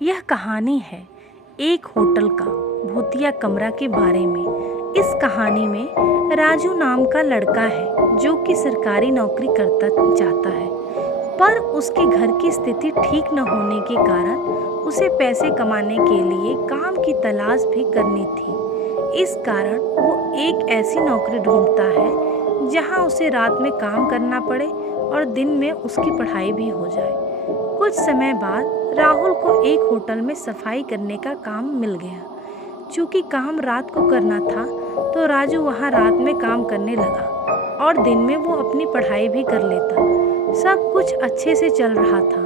यह कहानी है एक होटल का भूतिया कमरा के बारे में। इस कहानी में राजू नाम का लड़का है जो कि सरकारी नौकरी करता चाहता है, पर उसके घर की स्थिति ठीक न होने के कारण उसे पैसे कमाने के लिए काम की तलाश भी करनी थी। इस कारण वो एक ऐसी नौकरी ढूंढता है जहां उसे रात में काम करना पड़े और दिन में उसकी पढ़ाई भी हो जाए। कुछ समय बाद राहुल को एक होटल में सफाई करने का काम मिल गया। चूंकि काम रात को करना था तो राजू वहां रात में काम करने लगा और दिन में वो अपनी पढ़ाई भी कर लेता। सब कुछ अच्छे से चल रहा था,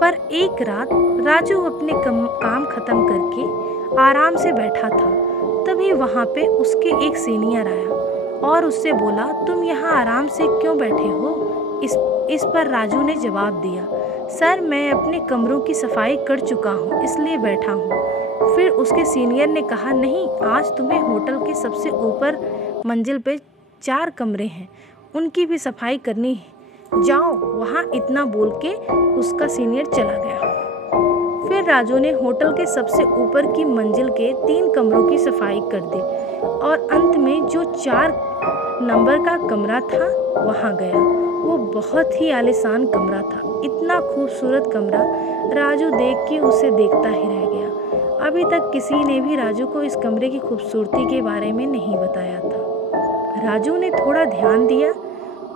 पर एक रात राजू अपने काम खत्म करके आराम से बैठा था। तभी वहां पे उसके एक सीनियर आया और उससे बोला, तुम यहाँ आराम से क्यों बैठे हो? इस पर राजू ने जवाब दिया, सर मैं अपने कमरों की सफाई कर चुका हूँ इसलिए बैठा हूँ। फिर उसके सीनियर ने कहा, नहीं, आज तुम्हें होटल के सबसे ऊपर मंजिल पे 4 कमरे हैं, उनकी भी सफाई करनी है, जाओ वहाँ। इतना बोल के उसका सीनियर चला गया। फिर राजू ने होटल के सबसे ऊपर की मंजिल के 3 कमरों की सफाई कर दी और अंत में जो 4 नंबर का कमरा था वहाँ गया। वो बहुत ही आलीशान कमरा था, इतना खूबसूरत कमरा। राजू देख के उसे देखता ही रह गया। अभी तक किसी ने भी राजू को इस कमरे की खूबसूरती के बारे में नहीं बताया था। राजू ने थोड़ा ध्यान दिया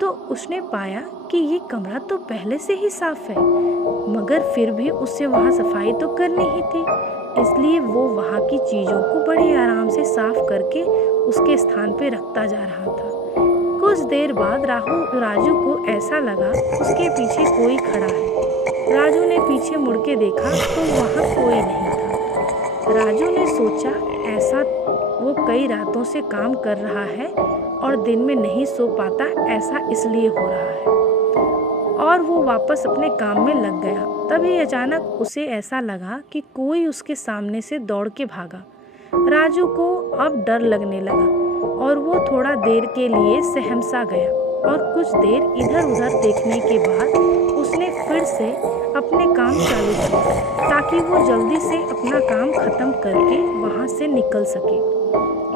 तो उसने पाया कि ये कमरा तो पहले से ही साफ है, मगर फिर भी उससे वहाँ सफाई तो करनी ही थी। इसलिए वो वहाँ की चीज़ों को बड़े आराम से साफ करके उसके स्थान पे रखता जा रहा था। कुछ देर बाद राजू को ऐसा लगा उसके पीछे कोई खड़ा है। राजू ने पीछे मुड़ के देखा तो वहाँ कोई नहीं था। राजू ने सोचा, ऐसा वो कई रातों से काम कर रहा है और दिन में नहीं सो पाता, ऐसा इसलिए हो रहा है। और वो वापस अपने काम में लग गया। तभी अचानक उसे ऐसा लगा कि कोई उसके सामने से दौड़ के भागा। राजू को अब डर लगने लगा और वो थोड़ा देर के लिए सहम-सा गया और कुछ देर इधर-उधर देखने के बाद उसने फिर से अपने काम चालू किया ताकि वो जल्दी से अपना काम खत्म करके वहाँ से निकल सके।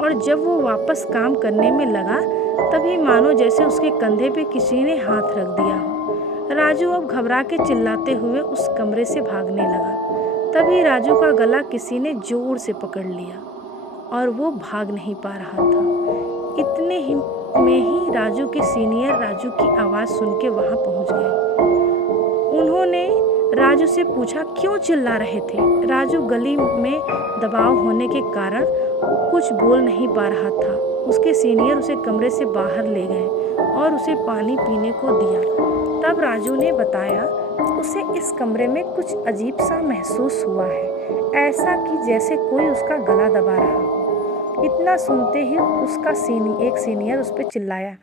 और जब वो वापस काम करने में लगा तभी मानो जैसे उसके कंधे पे किसी ने हाथ रख दिया हो। राजू अब घबरा के चिल्लाते हुए उस कमरे से भागने लगा। तभी राजू का गला किसी ने जोर से पकड़ लिया और वो भाग नहीं पा रहा था। इतने ही में ही राजू के सीनियर राजू की आवाज़ सुन के वहाँ पहुँच गए। उन्होंने राजू से पूछा, क्यों चिल्ला रहे थे? राजू गली में दबाव होने के कारण कुछ बोल नहीं पा रहा था। उसके सीनियर उसे कमरे से बाहर ले गए और उसे पानी पीने को दिया। तब राजू ने बताया, उसे इस कमरे में कुछ अजीब सा महसूस हुआ है, ऐसा कि जैसे कोई उसका गला दबा रहा हो। इतना सुनते ही उसका एक सीनियर उस पर चिल्लाया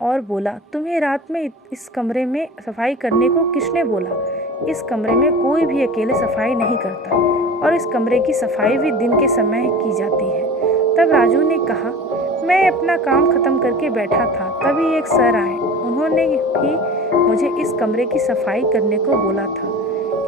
और बोला, तुम्हें रात में इस कमरे में सफाई करने को किसने बोला? इस कमरे में कोई भी अकेले सफाई नहीं करता और इस कमरे की सफाई भी दिन के समय की जाती है। तब राजू ने कहा, मैं अपना काम खत्म करके बैठा था, तभी एक सर आए, उन्होंने भी मुझे इस कमरे की सफाई करने को बोला था,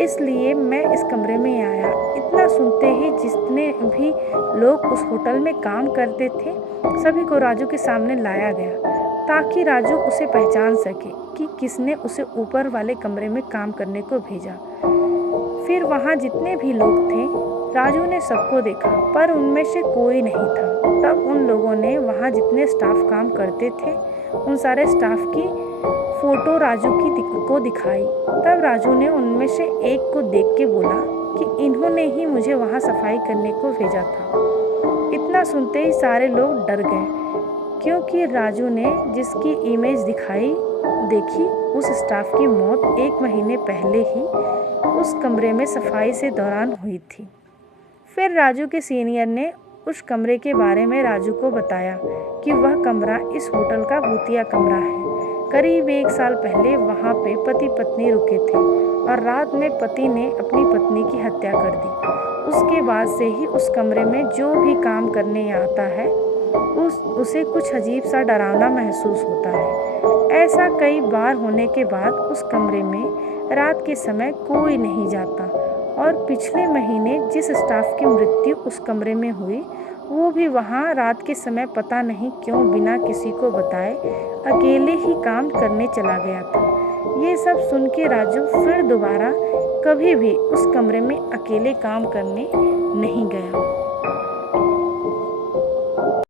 इसलिए मैं इस कमरे में आया। इतना सुनते ही जितने भी लोग उस होटल में काम करते थे सभी को राजू के सामने लाया गया ताकि राजू उसे पहचान सके कि किसने उसे ऊपर वाले कमरे में काम करने को भेजा। फिर वहाँ जितने भी लोग थे राजू ने सबको देखा, पर उनमें से कोई नहीं था। तब उन लोगों ने वहाँ जितने स्टाफ काम करते थे उन सारे स्टाफ की फ़ोटो राजू को दिखाई। तब राजू ने उनमें से एक को देख के बोला कि इन्होंने ही मुझे वहाँ सफाई करने को भेजा था। इतना सुनते ही सारे लोग डर गए, क्योंकि राजू ने जिसकी इमेज देखी उस स्टाफ की मौत 1 महीने पहले ही उस कमरे में सफाई से दौरान हुई थी। फिर राजू के सीनियर ने उस कमरे के बारे में राजू को बताया कि वह कमरा इस होटल का भूतिया कमरा है। करीब 1 साल पहले वहाँ पे पति पत्नी रुके थे और रात में पति ने अपनी पत्नी की हत्या कर दी। उसके बाद से ही उस कमरे में जो भी काम करने आता है उसे कुछ अजीब सा डरावना महसूस होता है। ऐसा कई बार होने के बाद उस कमरे में रात के समय कोई नहीं जाता और पिछले महीने जिस स्टाफ की मृत्यु उस कमरे में हुई, वो भी वहाँ रात के समय पता नहीं क्यों बिना किसी को बताए अकेले ही काम करने चला गया था। ये सब सुन के राजू फिर दोबारा कभी भी उस कमरे में अकेले काम करने नहीं गया।